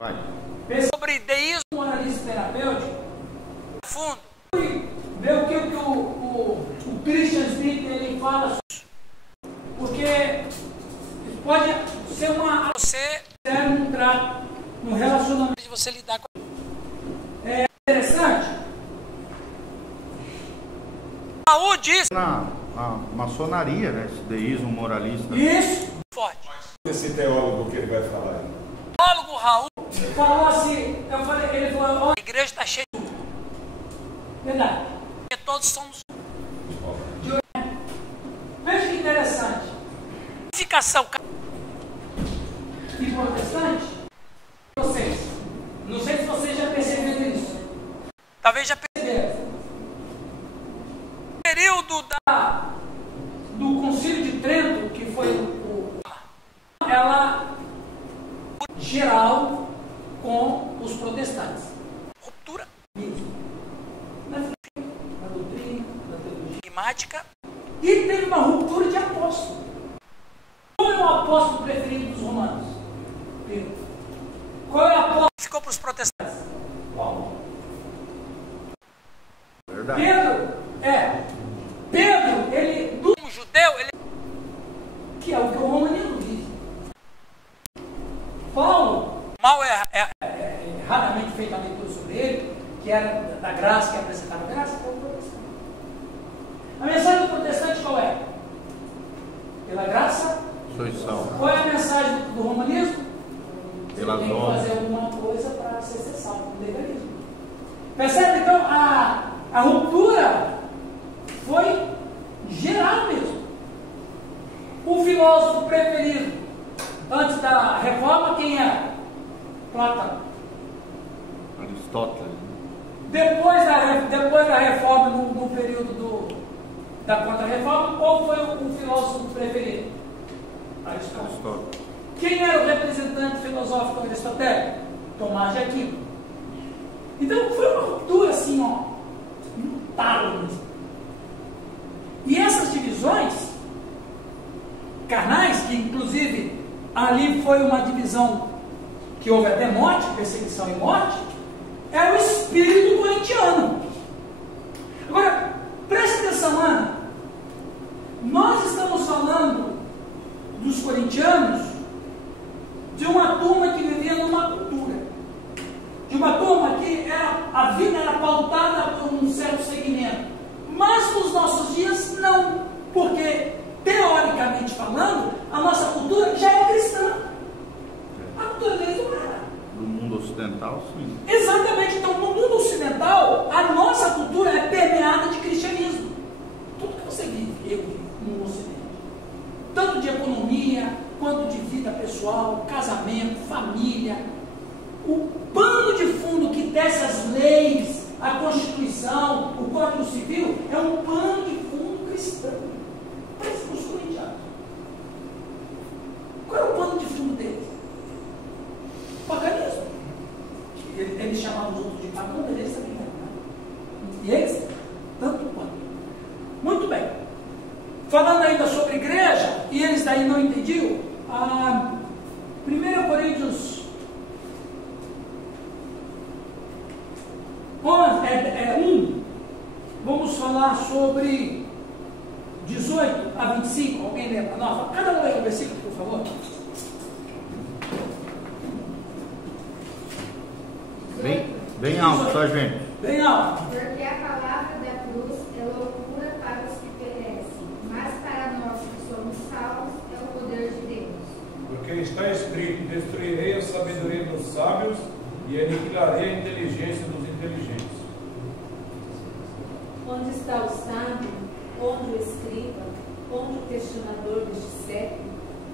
Vai. Sobre deísmo moralista terapêutico, fundo, vê o que o Christian Smith ele fala sobre isso. Porque pode ser uma você um trato no relacionamento de você lidar com. É interessante. Raul disse Na maçonaria, né? Esse deísmo moralista. isso forte. Esse teólogo que ele vai falar aí. O teólogo Raul falou assim, ele falou, ó, a igreja está cheia de tudo. Verdade. Porque todos somos de origem. Veja que interessante. Unificação e protestante, vocês. Não sei se vocês já perceberam isso. Talvez já perceberam. O período do Concílio de Trento, que foi ela geral com os protestantes. Ruptura. Na doutrina, na teologia. Pragmática. E teve uma ruptura de apóstolo. Qual é o apóstolo preferido dos romanos? Pedro. Qual é o apóstolo que ficou para os protestantes? Paulo. Verdade. Pedro, ele, do judeu, ele, que é o que o romanismo diz. Paulo, mal é erradamente feita a leitura sobre ele, que era da graça, que apresentava graça, é o protestante. A mensagem do protestante qual é? Pela graça, Sois salvo. qual é a mensagem do romanismo? Pela Você tem que dor. fazer alguma coisa para ser salvo do legalismo. Percebe? Então, a ruptura foi geral mesmo. O filósofo preferido antes da reforma, quem era? Platão. Aristóteles. Depois da reforma, no período da contra-reforma, qual foi o filósofo preferido? Aristóteles. Aristóteles. Quem era o representante filosófico aristotélico? Tomás de Aquino. Então foi uma ruptura assim, ó, notável mesmo. E essas divisões carnais, que inclusive ali foi uma divisão que houve até morte, perseguição e morte, é o espírito corintiano. Agora, preste atenção, Ana. Nós estamos falando dos corintianos de uma turma que vivia numa cultura, de uma turma que a vida era pautada por um certo segmento, mas nos nossos dias não, porque teoricamente falando, a nossa cultura já é cristã. A cultura deles não era. Do mundo ocidental, sim. Exatamente, então no mundo ocidental, a nossa cultura é permeada de cristianismo. Tudo que você vive, eu vivo no ocidente. Tanto de economia, quanto de vida pessoal, casamento, família. O pano de fundo que desce as leis, a Constituição, o Código Civil, é um pano de fundo cristão. Parece com os corintianos. Qual é o pano de fundo deles? Paganismo. Eles chamavam os outros de pagão, mas eles também eram. Né? E eles, tanto quanto. Muito bem. Falando ainda sobre igreja, e eles daí não entendiam, 1 Coríntios 1, vamos falar sobre 18 a 25, alguém lembra? Não, cada um lê o versículo, por favor. Bem alto, tá, gente? Bem alto. Porque a palavra da cruz é loucura para os que perecem, mas para nós que somos salvos é o poder de Deus. Porque está escrito: destruirei a sabedoria dos sábios e aniquilarei a inteligência dos inteligentes. Onde está o sábio? Onde o escriba? Onde o questionador deste século?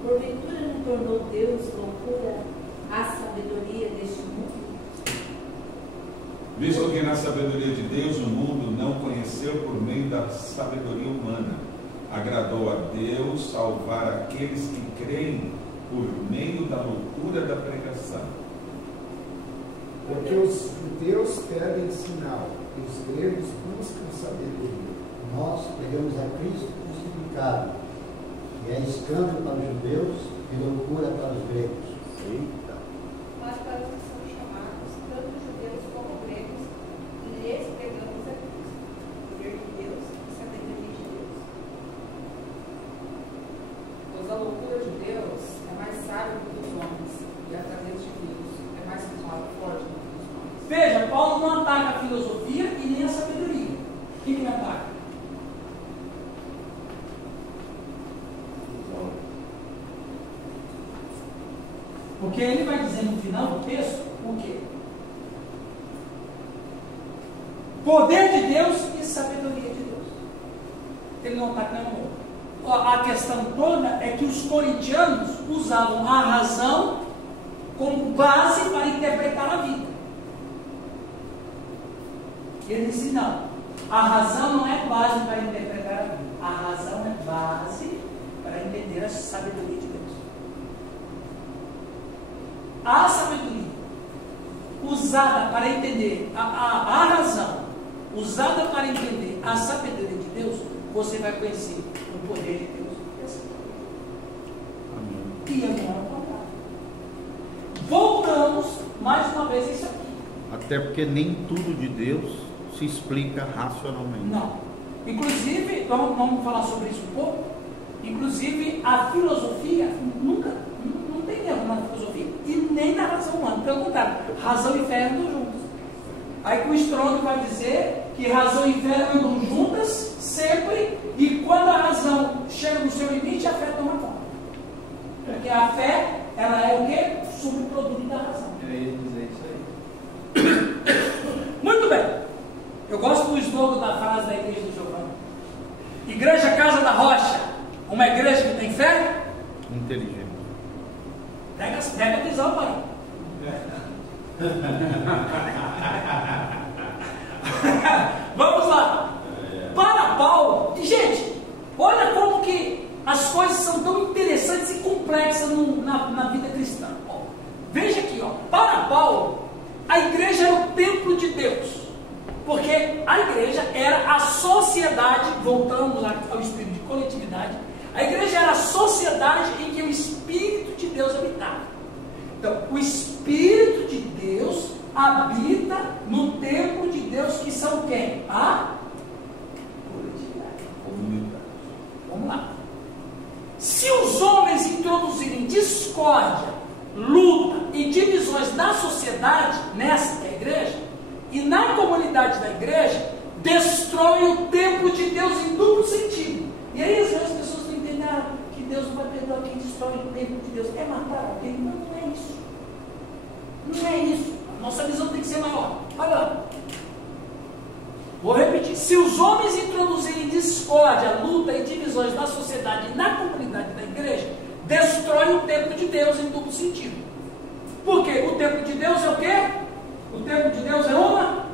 Porventura não tornou Deus loucura a sabedoria deste mundo? Visto que na sabedoria de Deus o mundo não conheceu por meio da sabedoria humana, agradou a Deus salvar aqueles que creem por meio da loucura da pregação. Porque os judeus pedem sinal e os gregos buscam sabedoria. Nós pegamos a Cristo crucificado, que é escândalo para os judeus e loucura para os gregos. Eita. Mas para os que são não ataca a filosofia e nem a sabedoria. O que ele ataca? Porque ele vai dizer no final do texto o quê? Poder de Deus e sabedoria de Deus. Ele não ataca nenhum outro. A questão toda é que os corintianos usavam a razão como base para interpretar a vida. E ele disse: não, a razão não é base para interpretar a vida, a razão é base para entender a sabedoria de Deus. A sabedoria usada para entender a razão, usada para entender a sabedoria de Deus, você vai conhecer o poder de Deus e a sabedoria. E agora ao contrário. Voltamos mais uma vez a isso aqui. Até porque nem tudo de Deus se explica racionalmente. Não. Inclusive, vamos falar sobre isso um pouco. Inclusive, a filosofia nunca, não tem erro na filosofia e nem na razão humana. Pelo contrário, razão e fé andam juntas. Aí que o Strong vai dizer que razão e fé andam juntas sempre, e quando a razão chega no seu limite, a fé toma conta. Porque a fé, ela é o quê? Subproduto da razão. Eu ia dizer isso aí. Muito bem. Eu gosto do slogan da frase da Igreja do Giovanni. Igreja Casa da Rocha, uma igreja que tem fé? Inteligente. Pega a visão, pai. Vamos lá. Para Paulo, e gente, olha como que as coisas são tão interessantes e complexas na vida cristã. Ó, veja aqui, ó. Para Paulo, a igreja era o templo de Deus. Porque a igreja era a sociedade, voltamos ao espírito de coletividade, a igreja era a sociedade em que o Espírito de Deus habitava. Então, o Espírito de Deus habita no templo de Deus, que são quem? A coletividade. Vamos lá. Se os homens introduzirem discórdia, luta e divisões na sociedade, nessa que é a igreja, e na comunidade da igreja, destrói o templo de Deus em duplo sentido. E aí às vezes as pessoas não entendem que Deus não vai perdoar quem destrói o templo de Deus. É matar alguém? Não, não é isso. Não é isso. A nossa visão tem que ser maior. Olha lá. Vou repetir. Se os homens introduzirem discórdia, luta e divisões na sociedade e na comunidade da igreja, destrói o templo de Deus em duplo sentido. Por quê? O templo de Deus é o quê? O templo de Deus é uma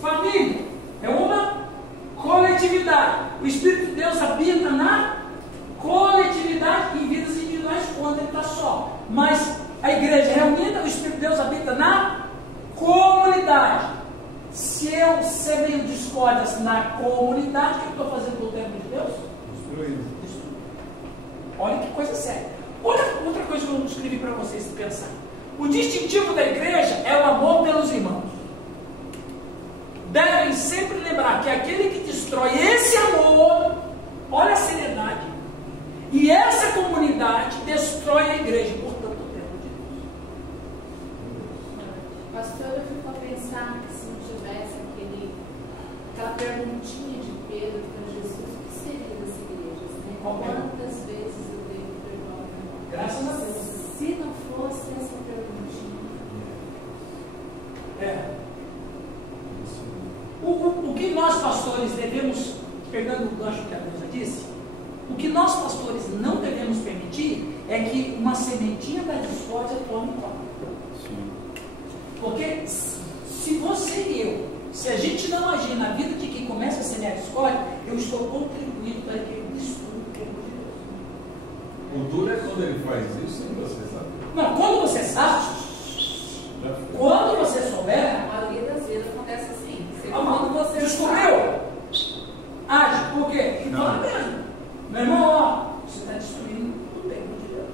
família, é uma coletividade. O Espírito de Deus habita na coletividade em vidas individuais quando ele está só. Mas a igreja reunida, o Espírito de Deus habita na comunidade. Se eu semeio discórdias na comunidade, o que eu estou fazendo com o templo de Deus? Destruindo. Olha que coisa séria. Outra coisa que eu escrevi para vocês pensar. O distintivo da igreja é o amor pelos irmãos. Devem sempre lembrar que aquele que destrói esse amor, olha a seriedade, e essa comunidade destrói a igreja, portanto o templo de Deus. Pastor, eu fico a pensar que se não tivesse aquela perguntinha de Pedro para Jesus, o que seria das igrejas? Né? Quantas vezes eu devo perdoar o irmão? Graças a Deus. Se não fosse essa perguntinha. O que nós pastores devemos, pegando o gancho que a Neuza disse, o que nós pastores não devemos permitir é que uma sementinha da discórdia tome conta. Porque se você e eu, se a gente não agir na vida de quem começa a semear discórdia, eu estou contribuindo para que ele destrua o tempo de Deus. O duro é quando ele faz isso sem você saber. Não, quando você sabe, quando você souber, A maioria das vezes acontece assim. quando você descobriu, age. Por quê? E fala mesmo. Meu irmão, ó, você está destruindo o templo de Deus.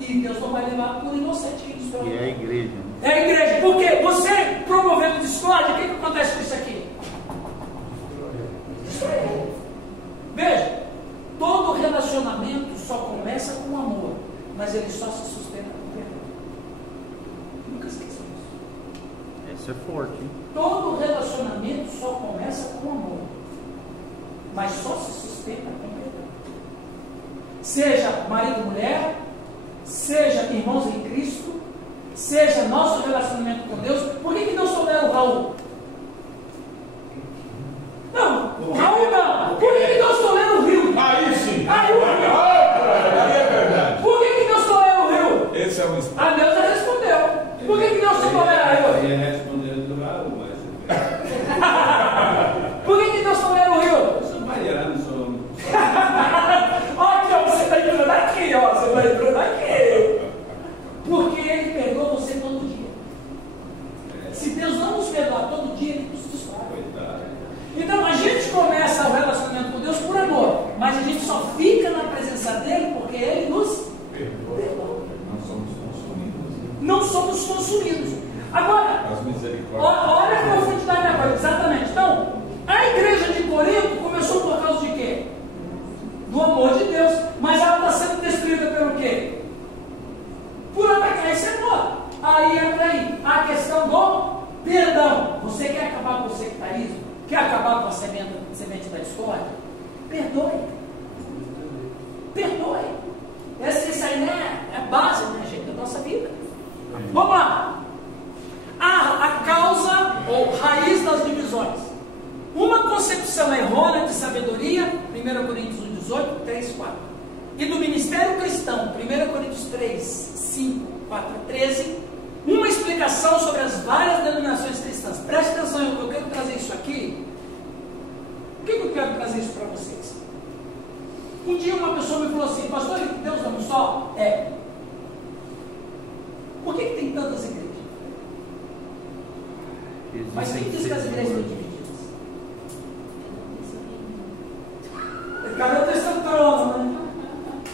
E Deus não vai levar por inocente que destrói. E é a igreja. É a igreja. Porque você promovendo discórdia, o que acontece com isso aqui? Destrói. Veja, todo relacionamento só começa com amor, mas ele só se sustenta com perdão. Nunca esqueça disso. Isso é forte, hein? Todo relacionamento só começa com amor, mas só se sustenta com perdão. Seja marido e mulher, seja irmãos em Cristo, seja nosso relacionamento com Deus. Por que Deus tolera o Raul? Não, o Raul não. Por que Deus tolera o Rio? Aí sim! Aí o Rio. Aí é verdade. Por que Deus tolera o Rio? Esse é um espírito. A Deus já respondeu. Por que Deus tolera o Rio? Ia responder do Raul, mas Por que Deus tolera o Rio? eu sou baiano, sou. Aqui, ó, você está entrando aqui, ó. Você está entrando aqui. Porque Ele perdoa você todo dia. Se Deus não nos perdoar todo dia, Ele nos destrói. Coitado. Então a gente começa o relacionamento com Deus por amor, mas a gente só fica na presença dele porque Ele nos perdoa. Não somos consumidos. Não somos consumidos. Agora, As misericórdias. olha a profundidade agora, exatamente. Então, a igreja de Corinto começou por causa de quê? Do amor de Deus. Mas ela está sendo destruída pelo quê? Por atacar esse amor. Aí entra aí a questão do perdão. Você quer acabar com o sectarismo? Quer acabar com a semente da discórdia? Perdoe. Perdoe. Isso aí, né, é a base, né, gente, da nossa vida. Vamos lá. A causa ou raiz das divisões. Uma concepção errônea de sabedoria, 1 Coríntios 18, 3, 4. E do ministério cristão, 1 Coríntios 3, 5, 4, 13. Uma explicação sobre as várias denominações cristãs. Preste atenção, eu quero trazer isso aqui. Por que eu quero trazer isso para vocês? Um dia uma pessoa me falou assim: pastor, Deus é um só? É. Por que tem tantas igrejas? Mas quem diz que as igrejas estão divididas? Cada um tem seu trono, né?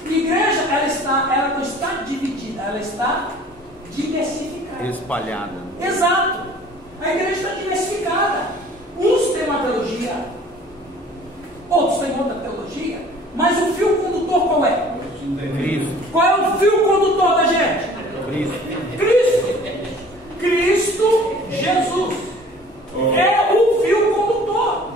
Igreja, ela não está dividida, ela está diversificada. Espalhada. Exato. A igreja está diversificada. Uns têm uma teologia, outros têm outra teologia, mas o fio condutor qual é? Cristo. Qual é o fio condutor da gente? Cristo. Cristo. Cristo Jesus. É o fio condutor.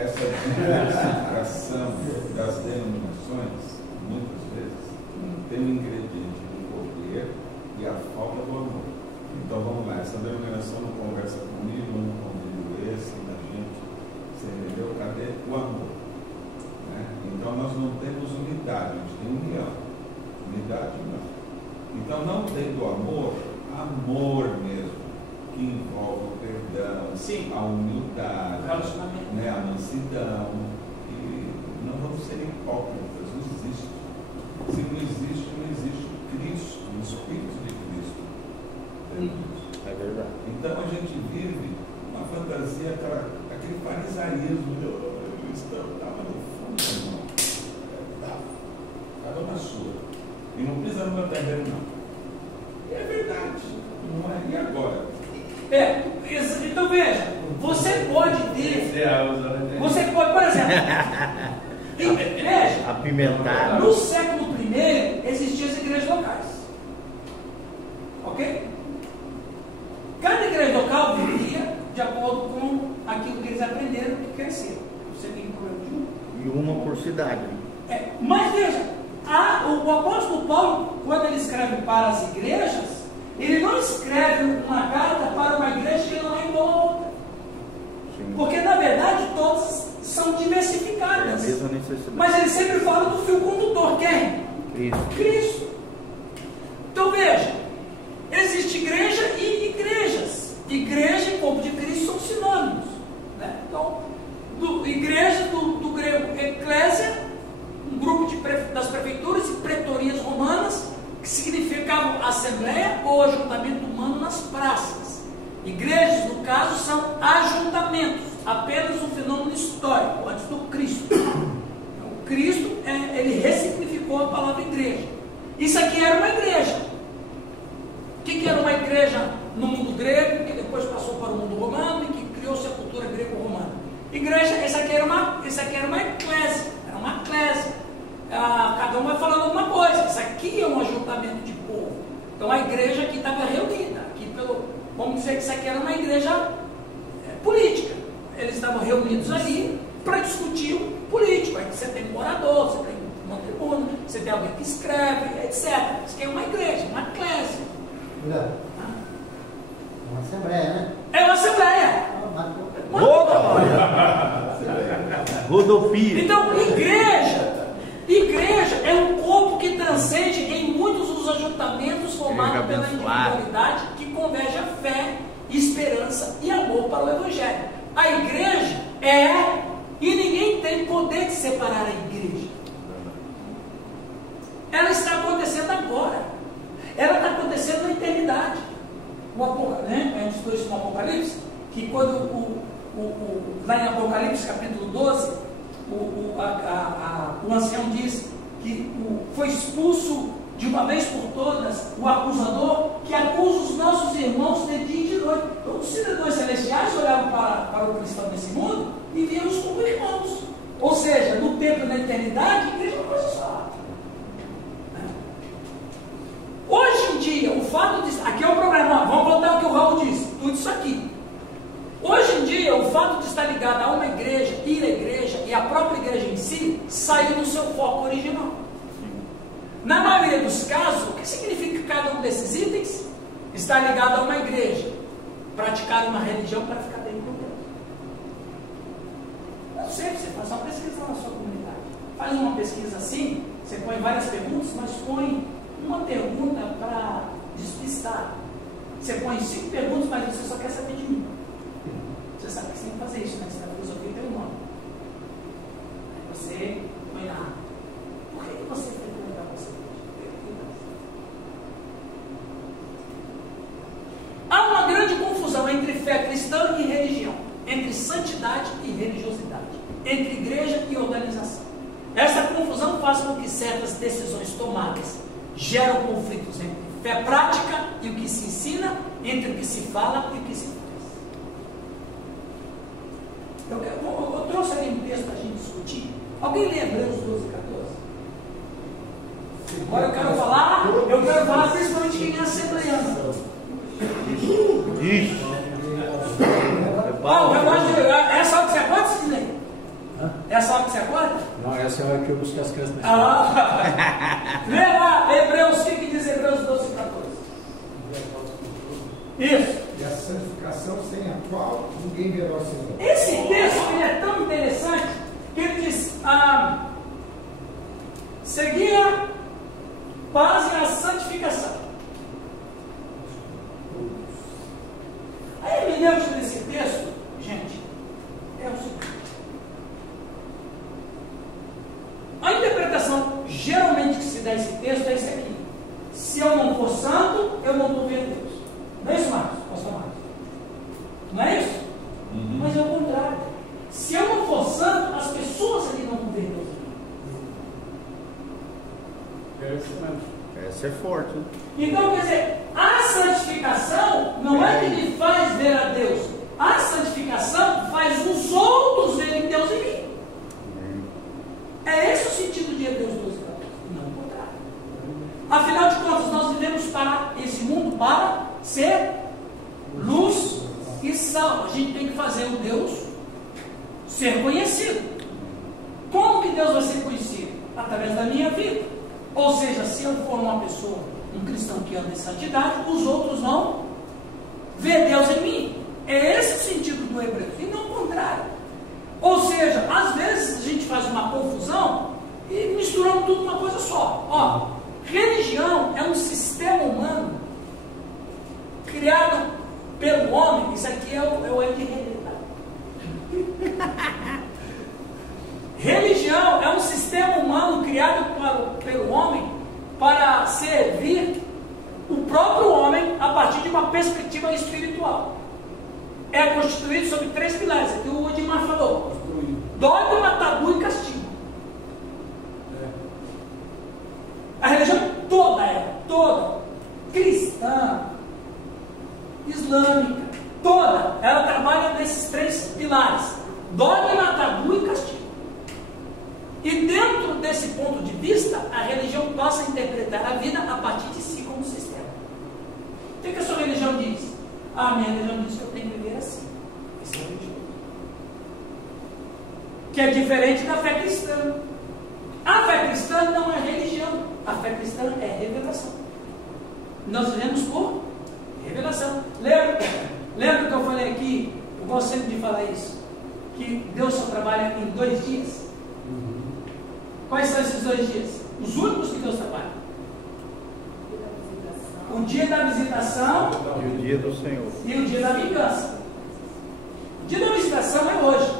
Essa diversificação das denominações, muitas vezes, tem um ingrediente do poder e a falta do amor. Então vamos lá, essa denominação não conversa comigo, eu não convido esse, da gente, você entendeu? Cadê o amor? Né? Então nós não temos unidade, a gente tem união. Unidade não. Então não tendo amor, amor mesmo, que envolve o perdão, sim, a humildade, relacionamento, né, a mansidão, e não vamos ser hipócritas, não existe. Se não existe, não existe Cristo, o Espírito de Cristo. É verdade. Então a gente vive uma fantasia, aquele farisaísmo, eu estava no fundo, irmão. Estava na sua. E não pisa no meu terreno, não. E é verdade, não é? E agora? Então veja, você pode ter. Você pode, por exemplo. Veja, Apimentar. no século I existiam as igrejas locais. Ok? Cada igreja local vivia de acordo com aquilo que eles aprenderam e cresceram. Você tem problema de um? E uma por cidade. Mas veja, o apóstolo Paulo, quando ele escreve para as igrejas, ele não escreve uma carta para uma igreja que não é igual a outra. Sim. Porque na verdade todas são diversificadas. É a mesma necessidade. Mas ele sempre fala do fio condutor. Quem? Cristo. Cristo. Então veja, existe igreja e igrejas. Igreja e corpo de Cristo são sinônimos, né? Então, igreja do grego eclésia, um grupo das prefeituras e pretorias romanas, que significavam assembleia ou ajuntamento humano nas praças. Igrejas, no caso, são ajuntamentos, apenas um fenômeno histórico, antes do Cristo. Então, Cristo, ele ressignificou a palavra igreja. Isso aqui era uma igreja. O que era uma igreja no mundo grego, que depois passou para o mundo romano e que criou-se a cultura grego-romana? Igreja, essa aqui era uma eclésia, era uma eclésia. Cada um vai falando alguma coisa. Isso aqui é um ajuntamento de povo. Então a igreja aqui estava reunida, vamos dizer que isso aqui era uma igreja política. Eles estavam reunidos ali para discutir o político. Aí você tem um orador, você tem uma tribuna, você tem alguém que escreve, etc. Isso aqui é uma igreja, uma eclésia. É uma assembleia, né? É uma assembleia. Rodopia. Então, igreja é um corpo que transcende em muitos dos ajuntamentos formados pela individualidade que converge a fé, esperança e amor para o Evangelho. A igreja e ninguém tem poder de separar a igreja. Ela está acontecendo agora. Ela está acontecendo na eternidade. Né? A gente estudou isso no Apocalipse, que quando lá em Apocalipse capítulo 12, o ancião diz que foi expulso de uma vez por todas o acusador que acusa os nossos irmãos de dia e de noite. Então os cidadãos celestiais olhavam para o cristão desse mundo e viam-os como irmãos. Ou seja, no tempo e na eternidade, a igreja é uma coisa só. Hoje em dia, o fato de... Aqui é o problema, vamos voltar ao que o Raul disse, tudo isso aqui. Hoje em dia, o fato de estar ligado a uma igreja, ir à igreja e a própria igreja em si, saiu do seu foco original. Na maioria dos casos, o que significa cada um desses itens? Está ligado a uma igreja, praticar uma religião para ficar bem com Deus. Não sei, você faz uma pesquisa na sua comunidade. Faz uma pesquisa assim, você põe várias perguntas, mas põe uma pergunta para despistar. Você põe 5 perguntas, mas você só quer saber de mim. Você sabe que você tem que fazer isso, né? Você na filosofia tem um nome. Aí você põe lá. Por que você frequenta a você? Há uma grande confusão entre fé cristã e religião, entre santidade e religiosidade, entre igreja e organização. Essa confusão faz com que certas decisões tomadas geram conflitos entre fé prática e o que se ensina, entre o que se fala e o que se faz. Eu trouxe ali um texto para a gente discutir. Alguém lê Hebreus 12, 14? Agora eu quero falar principalmente quem é assembleiano. Isso. O relógio, essa hora que você acorda, Sidney? Essa hora que você acorda? Não, essa é a hora que eu busco as crianças na escola. Lê lá, Hebreus, o que diz Hebreus 12, 14? Isso. E a santificação sem a qual ninguém verá o Senhor. Esse texto ele é tão interessante que ele diz: seguia base a santificação. A eminência desse texto, gente, é o seguinte. A interpretação geralmente que se dá esse texto é esse aqui: se eu não for santo, eu não vou ver Deus. Não é isso, Marcos? Pastor Marcos? Não é isso? Mas é o contrário. Se eu não for santo, as pessoas ali não vão ver Deus. Essa é forte. Hein? Então, quer dizer, a santificação não é que me faz ver a Deus. A santificação faz os outros verem Deus em mim. É esse o sentido de Hebreus 12, 14. Não o contrário. Afinal de contas, nós vivemos para esse mundo para ser luz e sal. A gente tem que fazer o Deus ser conhecido. Como que Deus vai ser conhecido? Através da minha vida. Ou seja, se eu for uma pessoa, um cristão que anda em santidade, os outros vão ver Deus em mim. É esse o sentido do Hebreus, e não o contrário. Ou seja, às vezes a gente faz uma confusão e misturamos tudo numa coisa só. Religião é um sistema humano criado pelo homem. Isso aqui é o anti-realidade. Religião é um sistema humano criado pelo homem para servir o próprio homem a partir de uma perspectiva espiritual. É constituído sobre 3 pilares, aqui o Edmar falou: dogma, tabu e castigo. A religião toda, cristã, islâmica, toda, ela trabalha nesses 3 pilares: dogma, tabu e castigo. E dentro desse ponto de vista, a religião passa a interpretar a vida a partir de si como sistema. O que a sua religião diz? A minha religião diz que eu tenho que viver assim. Esse é o religioso. Que é diferente da fé cristã. A fé cristã não é religião. A fé cristã é revelação. Nós vivemos por revelação. Lembra que eu falei aqui? Eu gosto sempre de falar isso. Que Deus só trabalha em 2 dias. Quais são esses 2 dias? Os únicos que Deus trabalha. O dia da visitação E o dia do Senhor. e o dia da vingança. O dia da visitação é hoje.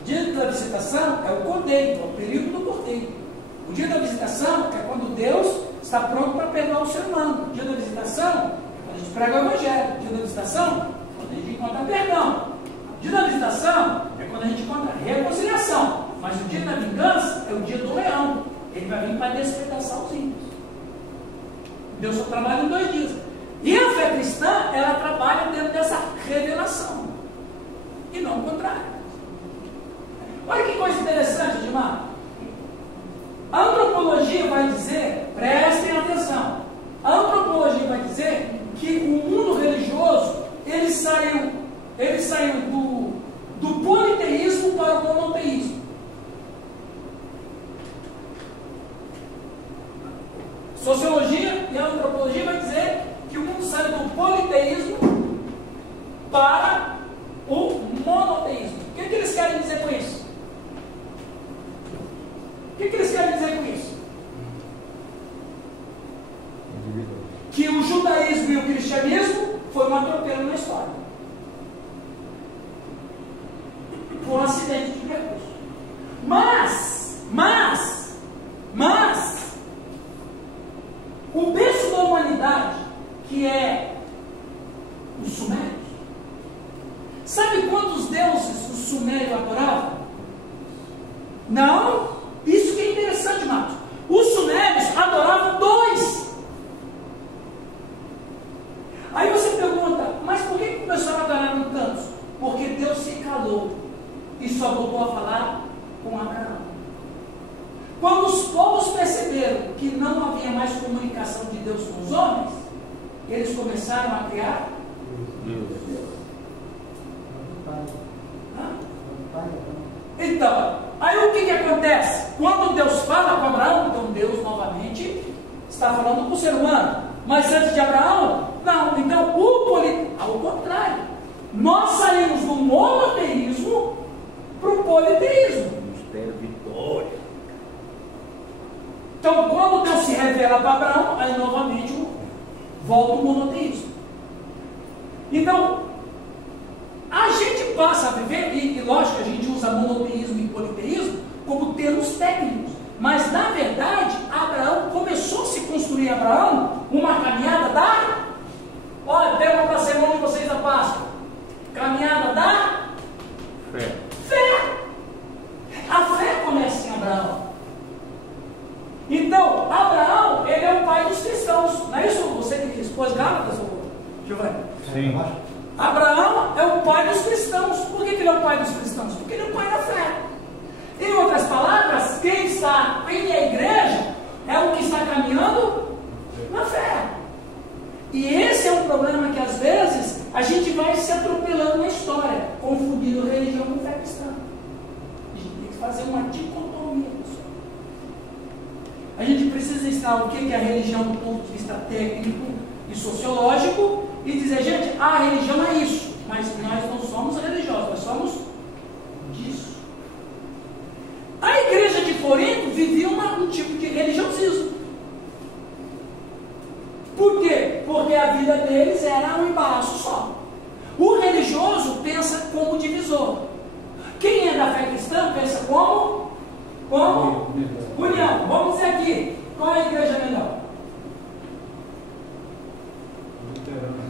O dia da visitação é o cordeiro, é o período do cordeiro. O dia da visitação é quando Deus está pronto para perdoar o ser humano. O dia da visitação é quando a gente prega o Evangelho. O dia da visitação é quando a gente encontra perdão. O dia da visitação é quando a gente encontra reconciliação. Mas o dia da vingança é o dia do leão. Ele vai vir para despedaçar os ímpios. Deus só trabalha em 2 dias. E a fé cristã, ela trabalha dentro dessa revelação. E não o contrário. Olha que coisa interessante, Edmar. A antropologia vai dizer, prestem atenção, a antropologia vai dizer que o mundo religioso, ele saiu do politeísmo para o monoteísmo. Sociologia e a antropologia vai dizer que o mundo sai do politeísmo para o monoteísmo. O que eles querem dizer com isso? O que eles querem dizer com isso? Que o judaísmo e o cristianismo foi um atropelo na história. Foi um acidente de percurso. Mas, o berço da humanidade, que é os sumérios, sabe quantos deuses os sumérios adoravam? Não, isso que é interessante, Marcos. Os sumérios adoravam 2. Aí você pergunta, mas por que começaram a adorar no tantos? Porque Deus se calou e só voltou a falar com Abraão. Quando os povos perceberam que não havia mais comunicação de Deus com os homens, eles começaram a criar Deus. Então, aí o que acontece? Quando Deus fala com Abraão, então Deus novamente está falando com o ser humano. Mas antes de Abraão, não. Então, ao contrário, nós saímos do monoteísmo para o politeísmo. Mistério vitória. Então, quando Deus se revela para Abraão, aí novamente volta o monoteísmo. Então, a gente passa a viver, e lógico, a gente usa monoteísmo e politeísmo como termos técnicos, mas na verdade, Abraão começou a se construir uma caminhada olha, tema para a semana de vocês da Páscoa, caminhada da fé. A fé começa em Abraão. Então, Abraão, ele é o pai dos cristãos. Não é isso? Você que expôs Gálatas, Giovanni? Sim. Abraão é o pai dos cristãos. Por que ele é o pai dos cristãos? Porque ele é o pai da fé. Em outras palavras, quem é a igreja é o que está caminhando na fé. E esse é um problema que às vezes a gente vai se atropelando na história, confundindo religião com fé cristã. A gente tem que fazer uma dicotomia disso. A gente precisa ensinar o que é a religião do ponto de vista técnico e sociológico e dizer, gente, a religião é isso, mas nós não somos religiosos, nós somos disso. A igreja de Corinto vivia um tipo de religiosismo. Por quê? Porque a vida deles era um embaraço só. O religioso pensa como divisor. Quem é da fé cristã pensa como união. Vamos dizer aqui, qual é a igreja melhor?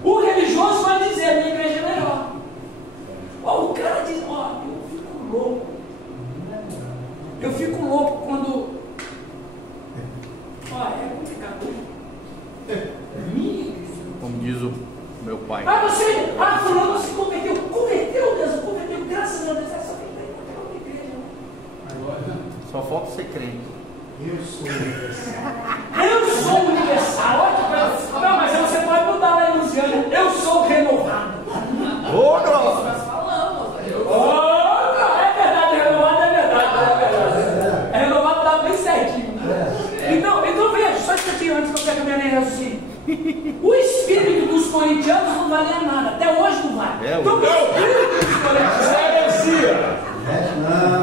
O religioso vai dizer, a minha igreja é melhor. O cara diz, eu fico louco quando... é complicado. Como diz o meu pai. Fulano se converteu. Converteu, graças a Deus. Essa vida aí não tem outra igreja. Agora, só falta ser crente. Eu sou universal. Eu sou universal. Não, mas você pode mudar lá em Luciano. você que nem raciocínio. O espírito dos corintianos não valia nada, até hoje não vale. Então, o espírito dos corintianos.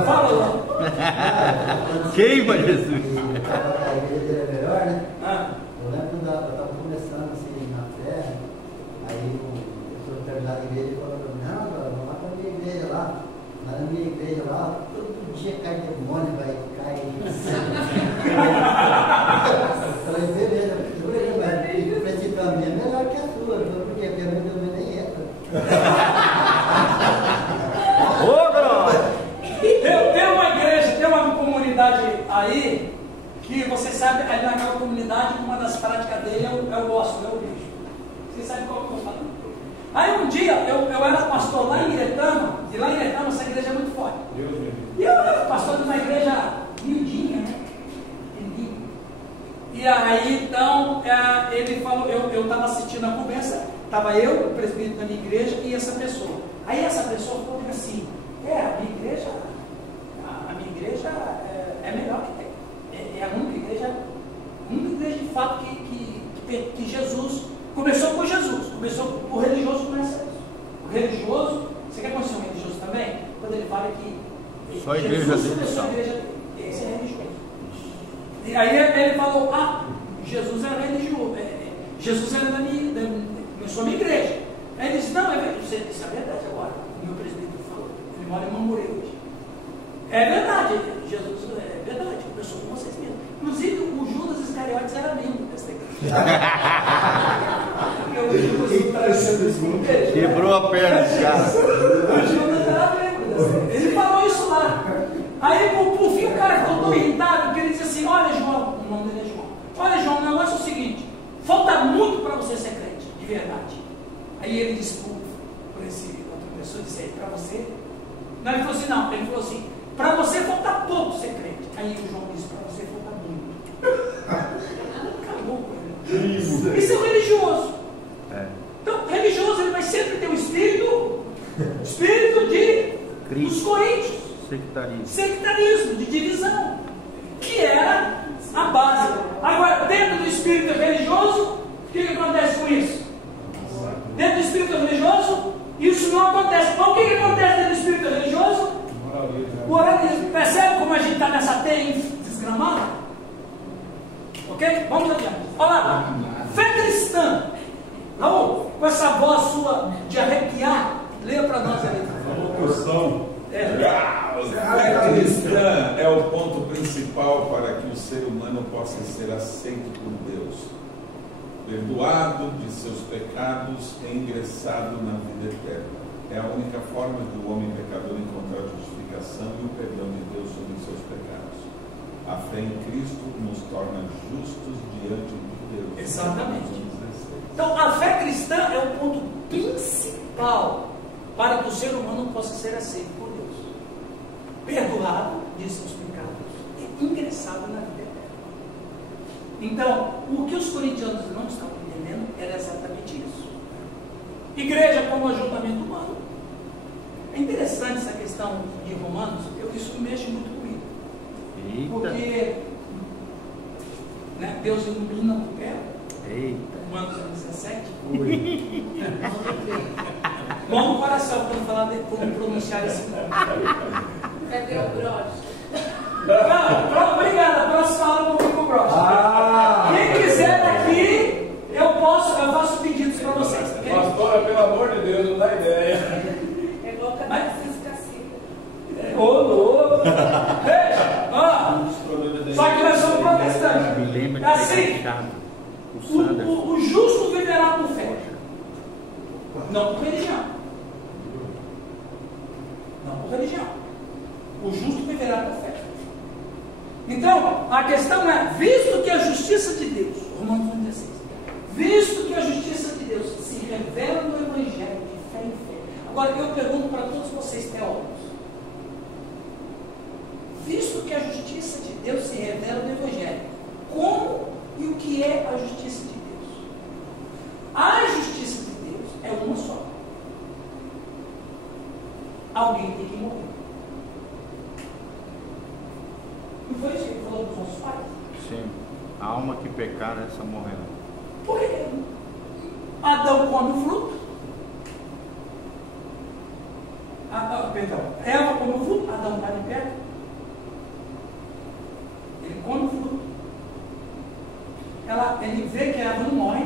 Fala lá. Queima, Jesus. A igreja era melhor, né? Ah. Eu lembro quando eu estava começando assim na terra, aí o pessoa terminava a igreja e falava para mim, não, vamos lá para a minha igreja lá. Lá na minha igreja lá, todo dia cai demônio, vai cair. Eu falei, beleza, mas o princípio a minha é melhor que a sua, porque a minha também nem entra. Tem uma igreja, tem uma comunidade aí, que você sabe, aí naquela comunidade, uma das práticas dele é o gospel, é o beijo. Você sabe qual que eu estou falando? Aí um dia, eu era pastor lá em Iretama, e lá em Iretama essa igreja é muito forte. E eu era pastor de uma igreja miudinha, né? E aí então, ele falou, eu estava assistindo a conversa, estava eu, o presbítero da minha igreja, e essa pessoa. Aí essa pessoa falou assim, a minha igreja é melhor que tem. É a única igreja de fato que Jesus começou com Jesus, o religioso começa isso. O religioso, você quer conhecer um religioso também? Quando ele fala que só a igreja Jesus começou a igreja, esse é religioso. E aí ele falou, Jesus era religioso, Jesus era começou a minha igreja. Aí ele disse, não, isso é verdade agora. O meu presbítero falou, ele mora em Mamorê hoje. É verdade, Jesus é verdade, começou com vocês mesmos. Inclusive o Judas Iscariotes era membro dessa igreja. Quebrou a perna do cara. O Judas era membro dessa igreja. Ele falou isso lá. Aí por fim o cara ficou tão irritado que ele disse assim, olha João, o nome dele é João. Olha João, o negócio é o seguinte, falta muito para você ser crente, de verdade. Aí ele disse por esse outra pessoa, disse aí, para você. Não, ele falou assim, não, ele falou assim, para você falta pouco ser crente. Aí o João disse, para você falta muito. Acabou com ele. Isso é o religioso. Então, religioso, ele vai sempre ter o espírito dos coríntios. Sectarismo, de divisão. Que era a base. Agora, dentro do espírito religioso, o que acontece com isso? Dentro do espírito religioso, isso não acontece. Mas o que acontece dentro do espírito religioso? Moralismo. Percebe como a gente está nessa teia desgramada? Ok? Vamos adiante. Olha lá. Fé cristã. Raul, com essa voz sua de arrepiar, leia para nós ali. A fé cristã é o ponto principal para que o ser humano possa ser aceito por Deus, perdoado de seus pecados e ingressado na vida eterna. É a única forma do homem pecador encontrar a justificação e o perdão de Deus sobre os seus pecados. A fé em Cristo nos torna justos diante de Deus. Exatamente. Então, a fé cristã é o ponto principal para que o ser humano possa ser aceito por Deus, perdoado de seus pecados e ingressado na vida eterna. Então, o que os corintianos não estavam entendendo era exatamente isso. Igreja como ajuntamento humano. É interessante essa questão de Romanos, isso mexe muito comigo. Porque Deus ilumina o pé. Romanos 17. Mão no coração quando falar de como pronunciar esse nome. Cadê o broche? Obrigado, a próxima aula eu vou vir com o broche. Quem quiser aqui, eu faço pedidos para vocês. Okay? Pastora, pelo amor de Deus, não dá ideia. É igual o Francisco Cacica. Ô, louco! Veja, só que nós somos protestantes. Assim, o justo viverá por fé, não por religião. O justo viverá por fé. Então, a questão é, visto que a justiça de Deus, Romanos 1,16, visto que a justiça de Deus se revela no Evangelho de fé em fé. Agora, eu pergunto para todos vocês teólogos, visto que a justiça de Deus se revela no Evangelho, como e o que é a justiça de Deus? A justiça de Deus é uma só. Alguém tem que morrer. Não foi isso que ele falou dos nossos pais? Sim. alma que pecar, essa morrerá. Porque Adão come o fruto. Perdão, Eva come o fruto, Adão está de pé. Ele come o fruto. Ele vê que Eva não morre.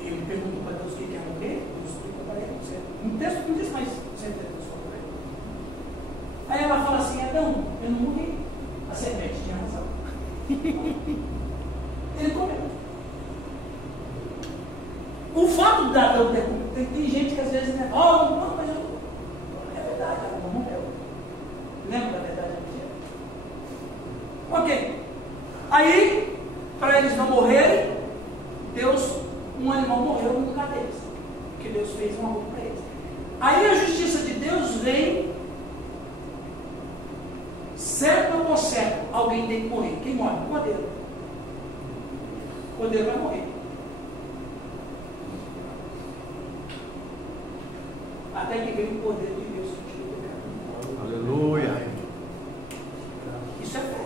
E ele perguntou para Deus o que quer morrer. Deus explica para ele. Um texto não diz, mas você entendeu só para ele. Aí ela fala assim: Adão, eu não morri. A serpente tinha razão. Ele comeu. O fato de Adão ter comido, tem gente que às vezes, né? Oh, não, mas eu. É verdade, ela não morreu. Lembra da verdade? Ok. Aí, para eles não morrerem, um animal morreu no lugar deles. Porque Deus fez uma roupa para eles. Aí a justiça de Deus vem, século após século, alguém tem que morrer. Quem morre? O cordeiro. O cordeiro vai morrer. Até que vem o poder de Deus que tira o pecado. Aleluia. Isso é fé.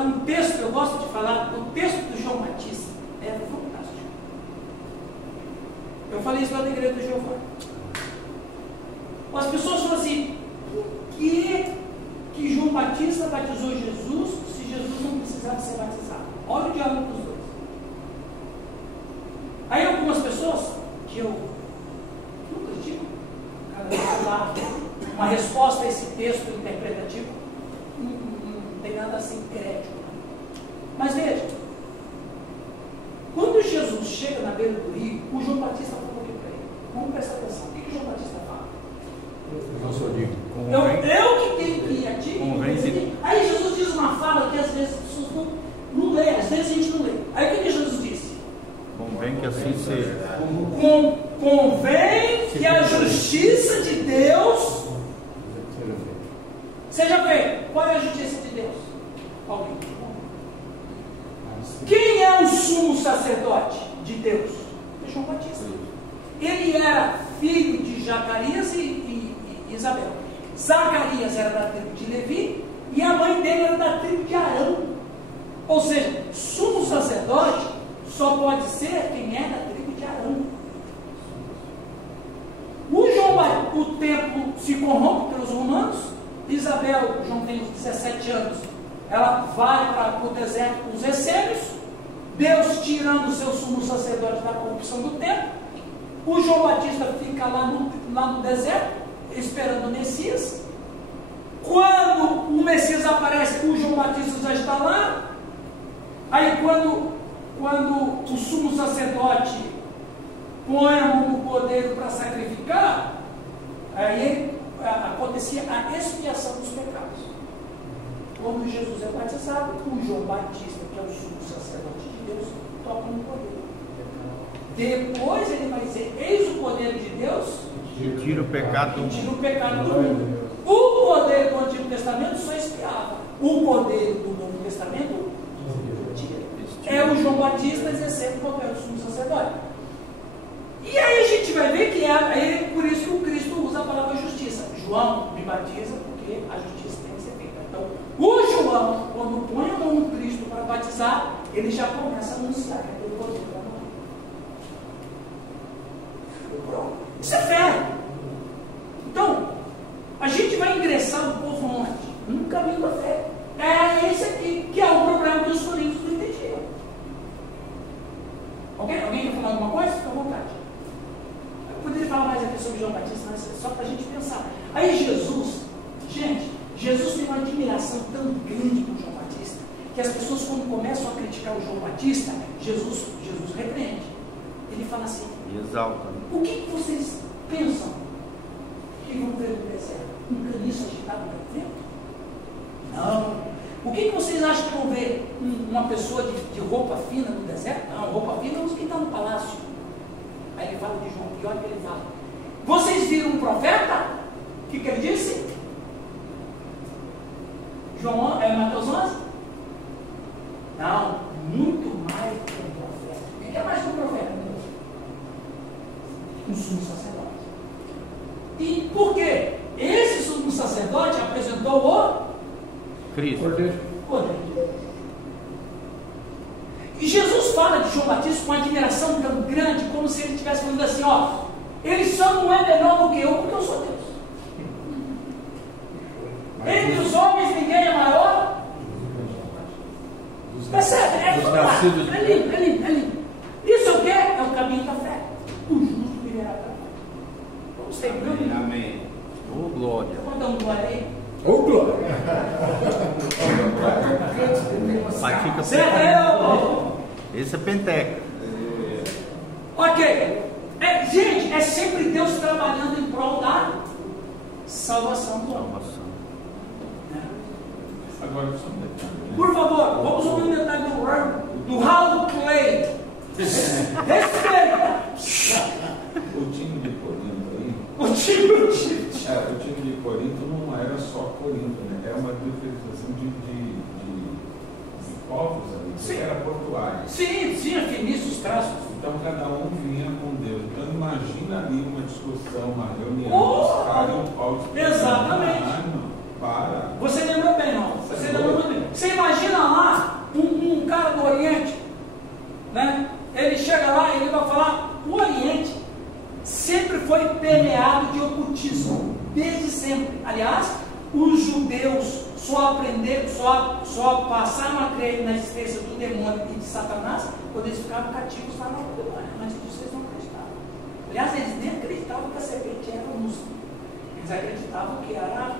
Um texto, eu gosto de falar, o texto do João Batista é fantástico. Eu falei isso lá na igreja do Jeová. As pessoas falam assim: por que João Batista batizou Jesus se Jesus não precisava ser batizado? Olha o diálogo dos dois. Aí algumas pessoas, que eu não critico, cada vez que dá uma resposta a esse texto interpretativo, não tem nada assim herético. Mas veja, quando Jesus chega na beira do rio, o João Batista falou o que para ele? Vamos prestar atenção. O que João Batista fala? Eu só digo, eu que tenho que ir a ti. Aí Jesus diz uma fala que às vezes as pessoas não lê, às vezes a gente não lê. Aí o que Jesus disse? Convém que assim seja. Convém que a justiça de Deus seja feita. Qual é a justiça de Deus? Alguém. Quem é o sumo sacerdote de Deus? João Batista. Ele era filho de Zacarias e Isabel. Zacarias era da tribo de Levi e a mãe dele era da tribo de Arão. Ou seja, sumo sacerdote só pode ser quem é da tribo de Arão. O templo se corrompe pelos romanos. Isabel, João tem uns 17 anos, ela vai para o deserto com os essênios. Deus tirando o seu sumo sacerdote da corrupção do templo. O João Batista fica lá no deserto, esperando o Messias. Quando o Messias aparece, o João Batista já está lá. Aí quando o sumo sacerdote põe a mão no cordeiro para sacrificar, aí acontecia a expiação dos pecados. Quando Jesus é batizado, o João Batista, que é o sumo sacerdote de Deus, toca no cordeiro. Depois ele vai dizer: eis o cordeiro de Deus que tira o pecado do mundo. O cordeiro do Antigo Testamento só expiava. O cordeiro do Novo Testamento tira. É o João Batista exercendo o papel do sumo sacerdote. E aí a gente vai ver que é por isso que o Cristo usa a palavra justiça. João me batiza porque a justiça tem que ser feita. Então, o João, quando põe a mão no Cristo para batizar, ele já começa a anunciar que aquele cordeiro vai morrer. Isso é fé. Então, a gente vai ingressar o povo onde? No caminho da fé. É esse aqui que é o problema que os coríntios não entendiam. Ok? Alguém quer falar alguma coisa? Fica à vontade. Eu poderia falar mais aqui sobre João Batista, mas só para a gente pensar. Aí Jesus tem uma admiração tão grande por João Batista, que as pessoas, quando começam a criticar o João Batista, Jesus repreende. Ele fala assim: exalta. O que vocês pensam que vão ver no deserto? Um caniço agitado no vento? Não. O que vocês acham que vão ver uma pessoa de roupa fina no deserto? Não, roupa fina é os que estão no palácio. Aí ele fala de João, e olha o que ele fala: vocês viram um profeta? O que ele disse? Mateus 11? Não, muito mais do que um profeta. O que é mais que um profeta? Um sumo sacerdote. E por quê? Esse sumo sacerdote apresentou o Cristo. Cordeiro de Deus. Batista com uma admiração tão grande, como se ele estivesse falando assim, ó, ele só não é menor do que eu, porque eu sou Deus. Entre os homens ninguém é maior. Tá certo? É fantástico. É lindo, é lindo, é lindo. Isso é o quê? É o caminho da fé. O justo viverá pela fé. Vamos ter Amém. Amém. Ô, glória. Vamos dar um glória aí. Ô, glória! Pratica Certo? Esse é penteca. Ok. Gente, é sempre Deus trabalhando em prol da salvação do homem. Agora, só um detalhe, né? Por favor, vamos ouvir um detalhe do Raul Clay. Respeita! O time de Corinto aí. O time. O time de Corinto não era só Corinto, né? Era uma diferenciação de povos ali, que Sim. era portuário. Sim, tinha Fenícios, traços. Então cada um vinha com Deus. Então imagina ali uma discussão, uma reunião, Oh! os caras e o Paulo explicando. Exatamente. Ah, não, para. Você lembrou bem, não? Você lembrou muito bem. Você imagina lá um cara do Oriente, né? Ele chega lá e ele vai falar: o Oriente sempre foi permeado de ocultismo, desde sempre. Aliás, os judeus só aprenderam, só passaram a crer na existência do demônio e de Satanás quando eles ficaram cativos lá na Babilônia. Antes disso eles não acreditavam. Aliás, eles nem acreditavam que a serpente era um músculo. Eles acreditavam que era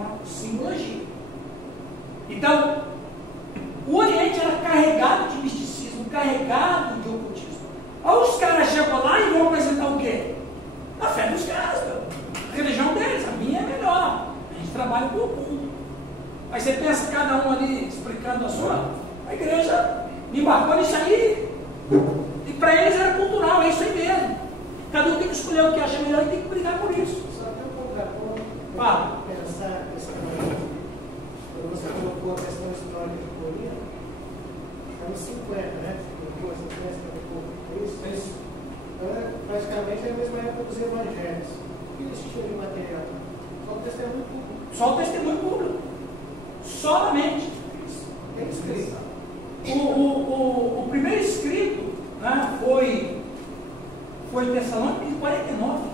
uma simbologia. Então, o Oriente era carregado de misticismo, carregado de ocultismo. Aí os caras chegam lá e vão apresentar o quê? A fé dos caras, meu. A religião deles, a minha é melhor. A gente trabalha com o mundo. Aí você pensa cada um ali explicando a sua. A igreja embarcou nisso aí. E para eles era cultural, é isso aí mesmo. Cada um tem que escolher o que acha melhor e tem que brigar por isso. Só tem um contraponto. Fala. Pensar a questão aí. Quando você colocou a questão histórica de Corinto, anos 50, né? Você colocou essa questão de Corinto. Isso. Então, praticamente é a mesma época dos evangelhos. O que eles tinham de material? Só o testemunho público. Só o testemunho público. Solamente. Tem escrito. O primeiro escrito, né, foi Tessalônica em 49.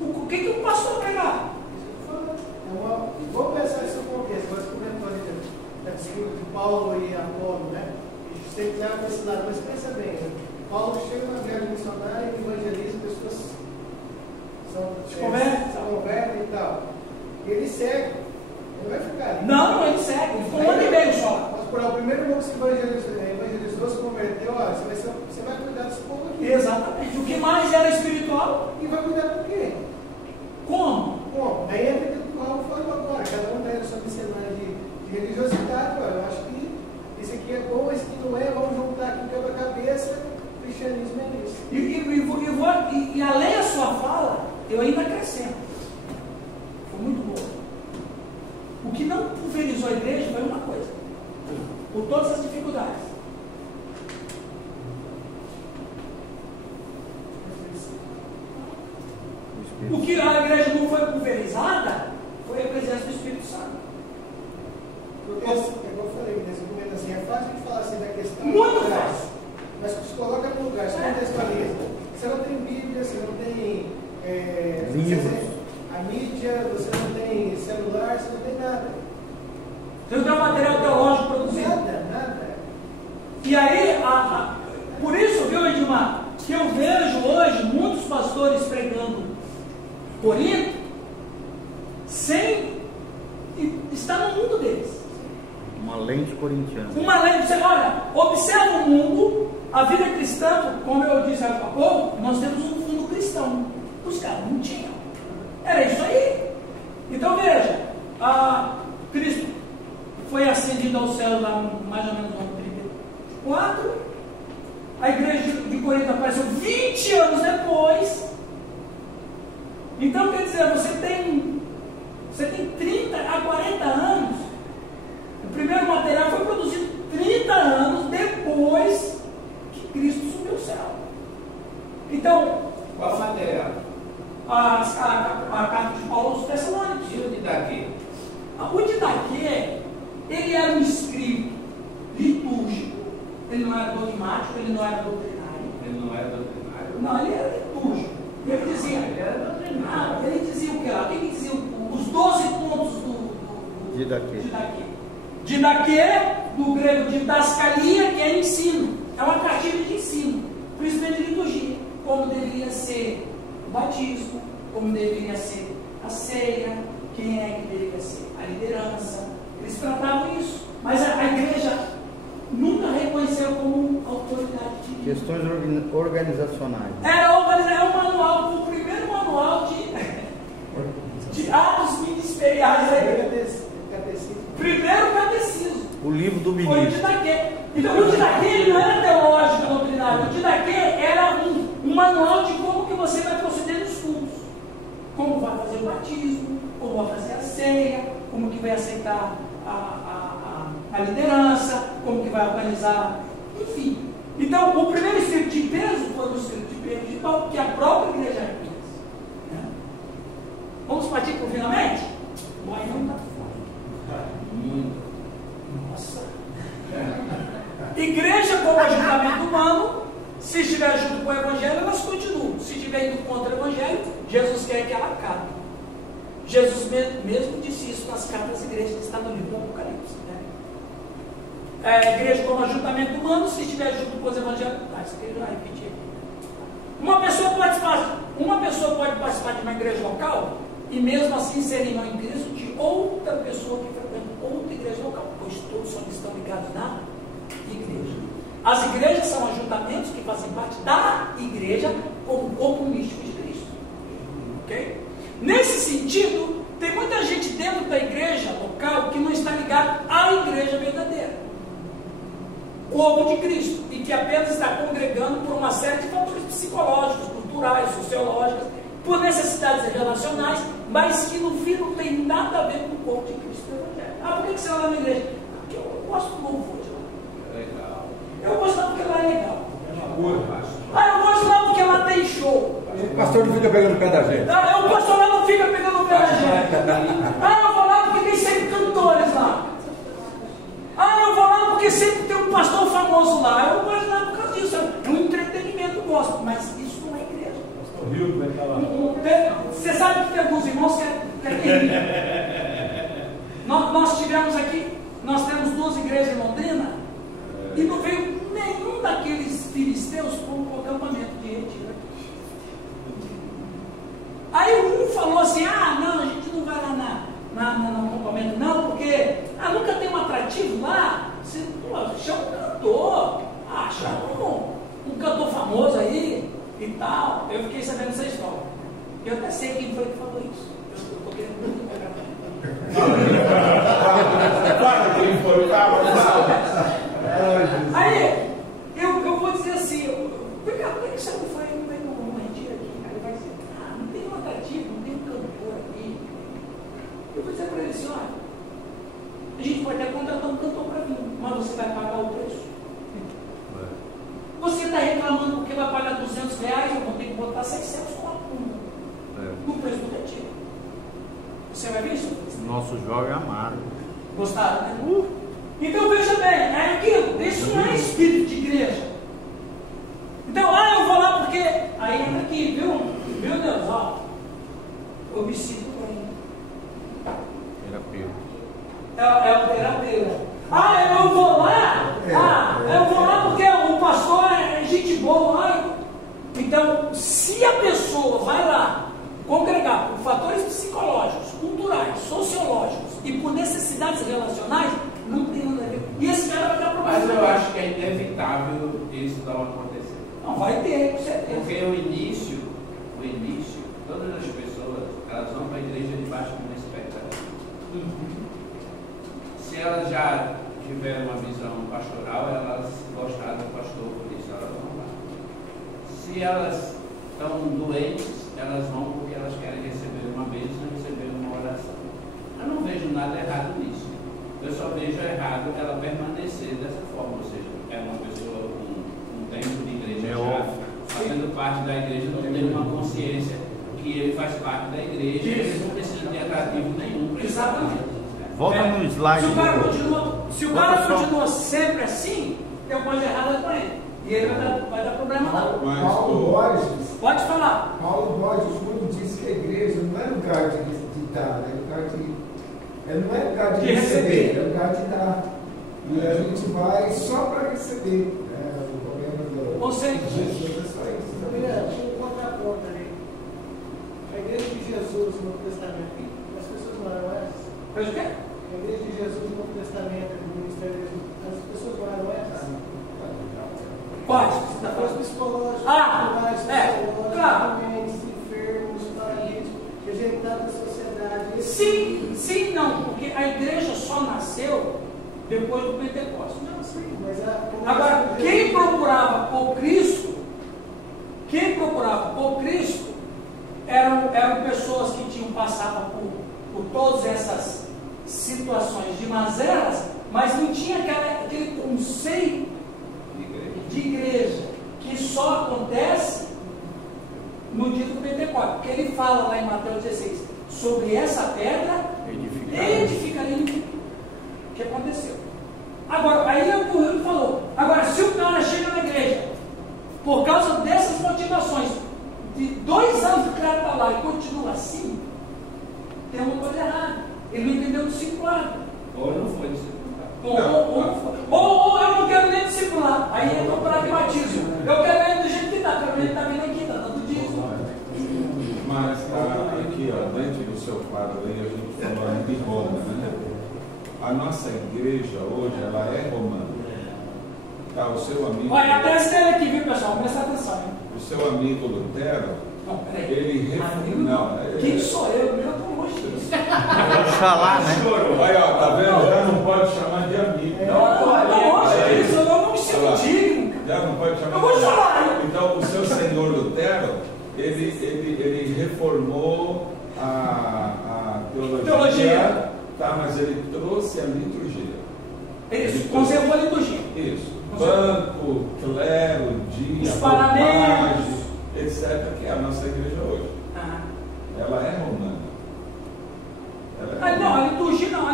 O que o pastor pregava? Vamos pensar nesse contexto. Nós comentou ali da disputa de Paulo e Apolo, né? A gente tem que levar para esse lado, mas pensa bem, né? Paulo chega na viagem missionária e evangeliza, pessoas se convertem e tal. E ele segue. Ele vai ficar ali. Não, ele segue. Ele ficou um ano e meio só. Mas por o primeiro irmão que se evangelizou, se converteu, ó, você vai cuidar desse povo aqui. Exatamente. O que mais era espiritual? E vai cuidar por quê? Como? Bom, daí entra aquilo que o Raul falou agora. Cada um tem a sua miscelânea de religiosidade. Olha, eu acho que esse aqui é bom, esse aqui não é. Vamos juntar aqui o quebra-cabeça. O cristianismo é isso. E além da sua fala, eu ainda acrescento. Foi muito bom. O que não pulverizou a igreja foi uma coisa. Por todas as dificuldades. O que a igreja não foi pulverizada foi a presença do Espírito Santo. Porque, como eu falei, nesse momento assim, é fácil de falar assim da questão. Muito fácil. Mas se coloca no lugar, se contextualiza. Você não tem Bíblia, você não tem livros. A mídia, você não tem celular, você não tem nada. Você não tem um material teológico produzido. Nada. E aí, por isso, viu, Edmar, que eu vejo hoje muitos pastores pregando Corinto sem estar no mundo deles. Uma lente corintiana. Uma lente, você olha, observa o mundo, a vida cristã, como eu disse há pouco, nós temos um fundo cristão. Os caras não tinham. Era isso aí. Então veja, Cristo foi ascendido ao céu lá mais ou menos no ano 34. A igreja de Corinto apareceu 20 anos depois. Então quer dizer, você tem 30 a 40 anos. O primeiro material foi produzido 30 anos depois que Cristo subiu ao céu. Então, Qual material? a carta de Paulo aos Tessalônicos. E o de daqui? O Didaquê, ele era um escrito litúrgico, ele não era dogmático. carismático, ele não era doutrinário. Ele não era doutrinário? Não, ele era litúrgico. Ele dizia, Ele era doutrinário. ele dizia o que lá? Ele dizia os 12 pontos Didaquê. Didaquê, do grego didascalia, que é ensino. É uma cartilha de ensino, principalmente de liturgia. Como deveria ser o batismo, como deveria ser a ceia, quem é que deveria ser a liderança. Eles tratavam isso. Mas a igreja nunca reconheceu como autoridade de Questões organizacionais. Era um manual, o primeiro manual de atos ministeriais. Primeiro catecismo. O livro do Foi o ministro. Didaquê. Então o Didaquê ele não era teológico, doutrinário. O Didaquê era um manual de como que você vai proceder nos cultos. Como vai fazer o batismo, como vai fazer a ceia, como que vai aceitar a liderança, como que vai organizar, enfim. Então, o primeiro escrito de peso foi o escrito de Pedro de Paulo, que a própria igreja reconhece. Né? Vamos partir para o finalmente? Mas não está fora. Nossa! Igreja como ajuntamento humano, se estiver junto com o Evangelho, elas continuam. Se estiver indo contra o Evangelho, Jesus quer que ela acabe. Jesus mesmo disse isso nas cartas às igrejas que está no livro do Apocalipse. Igreja como ajuntamento humano, se estiver junto com os evangélicos, eu já repeti aqui. Uma pessoa pode participar de uma igreja local e mesmo assim ser irmão em Cristo de outra pessoa que frequenta outra igreja local, pois todos estão ligados na igreja. As igrejas são ajuntamentos que fazem parte da igreja como corpo místico de Cristo. Ok? Nesse sentido, tem muita gente dentro da igreja local que não está ligada à igreja verdadeira, corpo de Cristo, e que apenas está congregando por uma série de fatores psicológicos, culturais, sociológicos, por necessidades relacionais, mas que no fim não tem nada a ver com o corpo de Cristo do Evangelho. Por que você vai lá na igreja? Porque eu gosto do louvor de lá. Legal. Eu gosto lá porque lá é legal. Eu gosto lá porque lá tem show. O pastor não fica pegando o pé da gente. O pastor lá não fica pegando o pé da gente. Eu vou lá porque tem sempre cantores lá. Eu vou lá porque sempre tem um pastor famoso lá. Eu gosto lá por causa disso. É um entretenimento, eu gosto. Mas isso não é igreja. Pastor Rio vai estar lá. Você sabe que tem alguns irmãos que é terrível. Nós temos 2 igrejas em Londrina e não veio nenhum daqueles filisteus para o acampamento de retiro. Aí um falou assim, não, a gente não vai lá no acampamento não, porque nunca tem um atrativo lá. Você chama um cantor, chama um cantor famoso aí e tal. Eu fiquei sabendo essa história. Eu até sei quem foi que falou isso. Eu estou querendo muito pegar. Aí eu vou dizer assim, por que você não vai num retiro aqui? Aí ele vai dizer, não tem um atrativo, não tem um cantor aqui. Eu vou dizer para ele assim, olha, a gente pode até contratar um cantor para vir, mas você vai pagar o preço. Você está reclamando porque vai pagar R$200, eu vou ter que botar 600 no preço do retiro. Você vai ver isso? Nosso jovem amado. Gostaram, né? Então veja bem, é aquilo, isso não é espírito de igreja. Então, eu vou lá porque. Aí entra aqui, viu? Meu Deus, eu me sinto bem. Terapeuta. É o terapeuta. Eu vou lá porque o pastor é gente boa. Então, se a pessoa vai lá congregar por fatores psicológicos, culturais, sociológicos e por necessidades relacionais, não tem nada a ver. E esse cara vai dar problema. Mas eu acho que é inevitável isso não acontecer. Não vai ter, com certeza. Porque o início, todas as pessoas, elas vão para a igreja debaixo de uma expectativa. Se elas já tiveram uma visão pastoral, elas gostaram do pastor, por isso elas vão lá. Se elas estão doentes, elas vão porque elas querem receber uma bênção, receber uma oração. Eu não vejo nada errado nisso. Eu só vejo errado ela permanecer dessa forma, ou seja, é uma pessoa com um tempo de igreja já, fazendo parte da igreja, não tem uma consciência que ele faz parte da igreja, ele não precisa ter atrativo nenhum. Exatamente. Volta no slide. Se o cara continua sempre assim, tem coisa errada com ele. E aí vai dar problema lá. Paulo Borges. Pode falar. Paulo Borges, quando diz que a igreja não é lugar de dar, é lugar de. Não é lugar de receber, é lugar de dar. E a gente vai só para receber. O problema do Jesus é só isso. Um contraponto ali. A igreja de Jesus no Novo Testamento, as pessoas não eram essas? Faz o quê? A igreja de Jesus no Novo Testamento, no ministério, as pessoas não eram essas? Quais? Os psicológicos, claro. doentes, enfermos, paralíticos, rejeitados da sociedade. Sim, não, porque a igreja só nasceu depois do Pentecostes. Não, sim, mas agora, quem procurava por Cristo eram pessoas que tinham passado por todas essas situações de mazelas, mas não tinha aquele conceito de igreja, que só acontece no dia do Pentecostes, porque ele fala lá em Mateus 16, sobre essa pedra edificarei o que aconteceu. Agora, aí o Currículo falou, agora se o cara chega na igreja, por causa dessas motivações, de 2 anos que o cara está lá e continua assim, tem uma coisa errada, ele não entendeu o discipulado. Ou não foi discipulado. Ou eu não quero nem discipular. Aí entra o pragmatismo. Eu quero ele do jeito que está, quero ele está vindo aqui, está dando dízimo. Mas aqui, dentro do seu quadro aí, a gente falou de Roma, né? A nossa igreja hoje, ela é romana. Tá, o seu amigo. Olha, a tese dele aqui, viu, pessoal? Presta atenção, hein? O seu amigo Lutero, não, peraí. Ele quem sou eu? Eu estou longe disso. Pode falar, né? Olha, tá vendo? Já não pode chamar de amigo. Não, longe disso, eu não me sinto digno. Já não pode chamar de amigo. Eu vou falar. Então, o seu senhor Lutero, ele reformou a teologia. Tá, mas ele trouxe a liturgia. Isso, conservou a liturgia. Isso. Banco, clero, dia, paramentos, etc., que é a nossa igreja hoje. Ela é romana. Não, a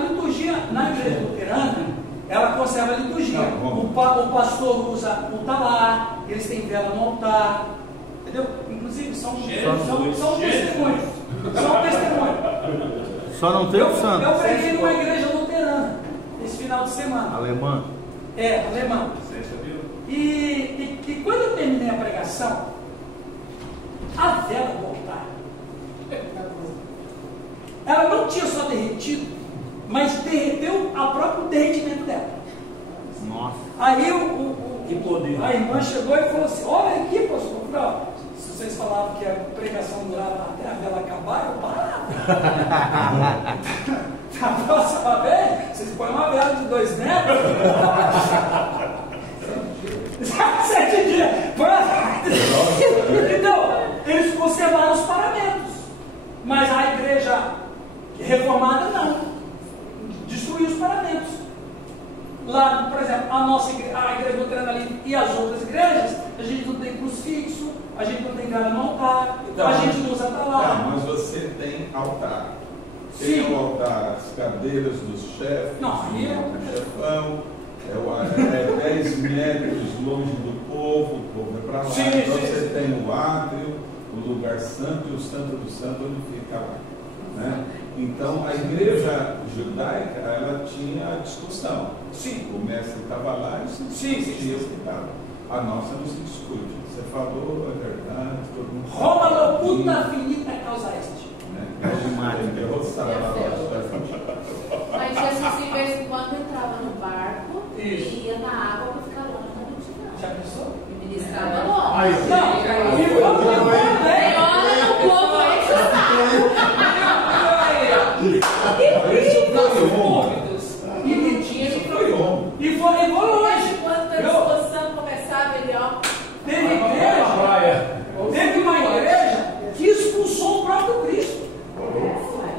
liturgia na igreja luterana, ela conserva a liturgia. O pastor usa o talar, eles têm vela no altar, entendeu? Inclusive são testemunhos. São testemunhos. Só não tem o santo. Eu preguei numa igreja luterana esse final de semana. Alemã? Alemã. E quando eu terminei a pregação, a vela do altar, ela não tinha só derretido, mas derreteu o próprio derretimento dela. Nossa. Aí que poder. A irmã chegou e falou assim: olha aqui, pastor, se vocês falavam que a pregação durava até a vela acabar, eu parava. A próxima vez, vocês põem uma vela de 2 metros. 7 dias. Então, eles conservaram os paramentos. Mas a igreja reformada não. Destruiu os paramentos. Lá, por exemplo, a igreja luterana ali e as outras igrejas, a gente não tem crucifixo, a gente não tem vela no altar, a gente não usa talar. Mas você tem altar. Sim. Tem o altar, as cadeiras dos chefes, o chefão, 10 metros longe do povo é para lá. Então você tem o átrio, o lugar santo e o santo do santo, onde fica lá. Né? Então a igreja judaica, ela tinha discussão. Sim. O mestre estava lá e se discutia o que estava. A nossa não se discute. Você falou, é verdade, todo mundo. Roma locuta finita causa est. Mas Jesus, de vez em quando, entrava no barco e ia na água para ficar longe da multidão. Já pensou? E ministrava longe. Tem hora no povo aí que E foi longe. Quando a discussão começava, ele teve uma igreja que expulsou o próprio Cristo.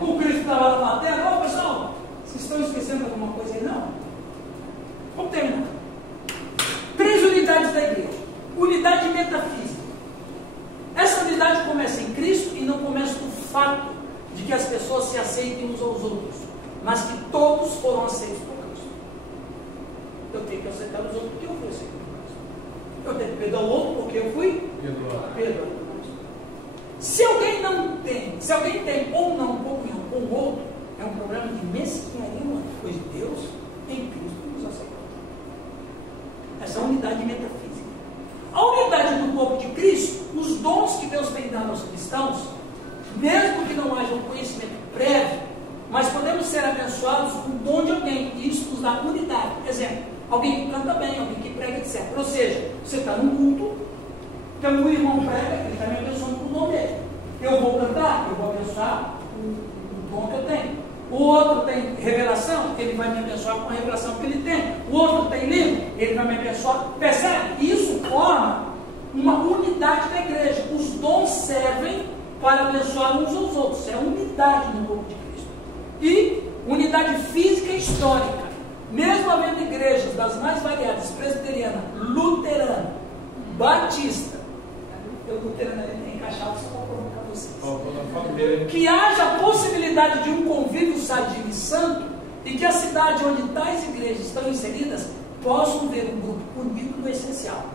O Cristo estava lá na terra. Ô pessoal, vocês estão esquecendo alguma coisa aí? Não. Vamos terminar. 3 unidades da igreja. Unidade metafísica. Essa unidade começa em Cristo e não começa no fato de que as pessoas se aceitem uns aos outros, mas que todos foram aceitos por Cristo. Eu tenho que aceitar os outros porque eu fui aceito por Cristo. Eu tenho que perdoar o outro porque eu fui perdoado. Se alguém tem ou não comunhão com o outro, é um problema de mesquinharia humana, pois Deus em Cristo nos aceitou. Essa é a unidade metafísica. A unidade do corpo de Cristo, os dons que Deus tem dado aos cristãos, mesmo que não haja um conhecimento prévio, mas podemos ser abençoados com o dom de alguém, e isso nos dá unidade. Exemplo, alguém que canta bem, alguém que prega, etc. Ou seja, você está num culto, então o irmão prega, ele está me abençoando com o dom dele. Eu vou cantar, eu vou abençoar o dom que eu tenho. O outro tem revelação, ele vai me abençoar com a revelação que ele tem. O outro tem livro, ele vai me abençoar. Percebe? Isso forma uma unidade da igreja. Os dons servem para abençoar uns aos outros. É unidade no corpo de Cristo. E unidade física e histórica. Mesmo havendo igrejas das mais variadas, presbiteriana, luterana, batista, eu luterana ali tem encaixado só para provocar vocês. Que haja a possibilidade de um convívio sadio e santo, e que a cidade onde tais igrejas estão inseridas possam ver um grupo unido no essencial.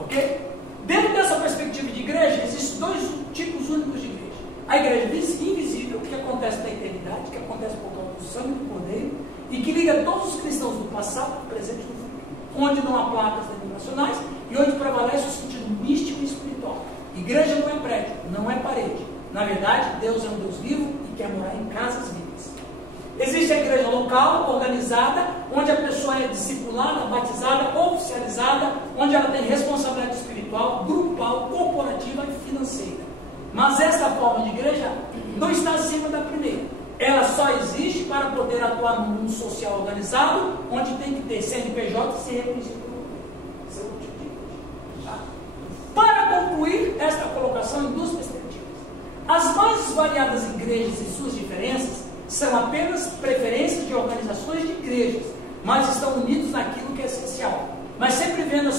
Ok? Dentro dessa perspectiva de igreja, existem dois tipos únicos de igreja. A igreja invisível, que acontece na eternidade, que acontece por causa do sangue do Cordeiro, e que liga todos os cristãos do passado, do presente e do futuro, onde não há placas denominacionais e onde prevalece o sentido místico e espiritual. Igreja não é prédio, não é parede. Na verdade, Deus é um Deus vivo e quer morar em casas vivas. Existe a igreja local, organizada, onde a pessoa é discipulada, batizada, oficializada, onde ela tem responsabilidade espiritual, grupal, corporativa e financeira. Mas esta forma de igreja não está acima da primeira. Ela só existe para poder atuar no mundo social organizado, onde tem que ter CNPJ e ser reconhecido pelo governo. Esse é o tipo de igreja. Tá? Para concluir esta colocação em duas perspectivas. As mais variadas igrejas e suas diferenças são apenas preferências de organizações de igrejas, mas estão unidos naquilo que é essencial. Mas sempre vendo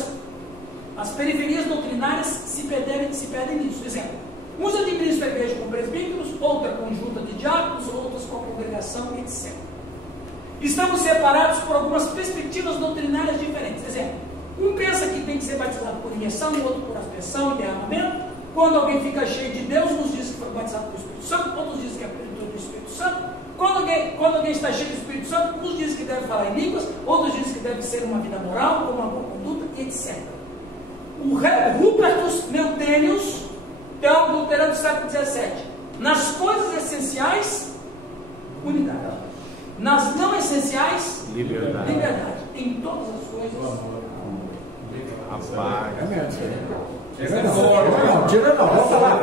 as periferias doutrinárias se perdem nisso. Exemplo, uns administram a igreja com presbíteros, outra conjunta de diáconos, outras com a congregação, etc. Estamos separados por algumas perspectivas doutrinárias diferentes. Exemplo, um pensa que tem que ser batizado por imersão, o outro por aspersão e derramamento. Quando alguém fica cheio de Deus, nos diz que foi batizado pelo Espírito Santo, outros dizem que é plenitude do Espírito Santo. Quando alguém está cheio do Espírito Santo, uns dizem que deve falar em línguas, outros dizem que deve ser uma vida moral, com uma boa conduta, etc. O Rupertus Meutenius, teólogo luterano do século XVII, nas coisas essenciais, unidade. Nas não essenciais, liberdade. Em todas as coisas, apaga. Não, tira não, volta lá.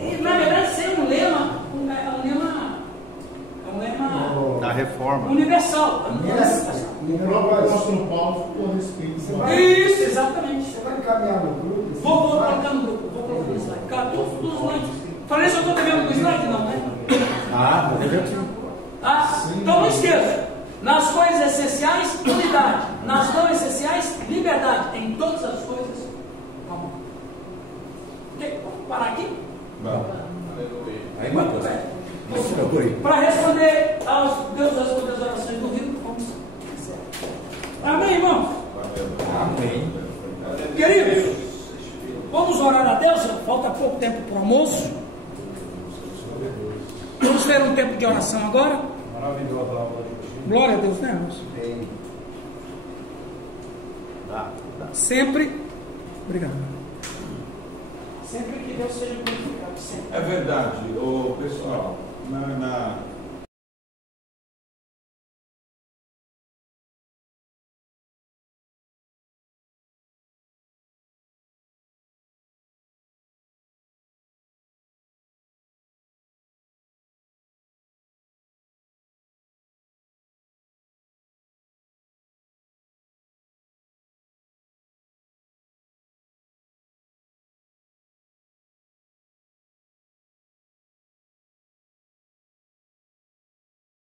E na verdade isso é um lema da reforma universal. O próprio apóstolo Paulo ficou no Espírito Santo. Isso, exatamente. Você vai caminhar no grupo? Vou colocar no grupo, vou colocar no slide. Cara, todos os slides. Falei se eu estou devendo com o slide? Não, né? Então não esqueça. Nas coisas essenciais, unidade. Nas não essenciais, liberdade. Em todas as coisas, amor. Ok? Vamos parar aqui? Vamos. Aí, Matheus. Para responder aos Deus responder as orações do Rio, vamos. Amém, irmão? Amém. Queridos, vamos orar a Deus. Falta pouco tempo para o almoço. Vamos ter um tempo de oração agora. Maravilhosa a aula. Glória a Deus, né, irmãos? Sempre. Obrigado. Sempre que Deus seja glorificado. Sempre. É verdade, pessoal, na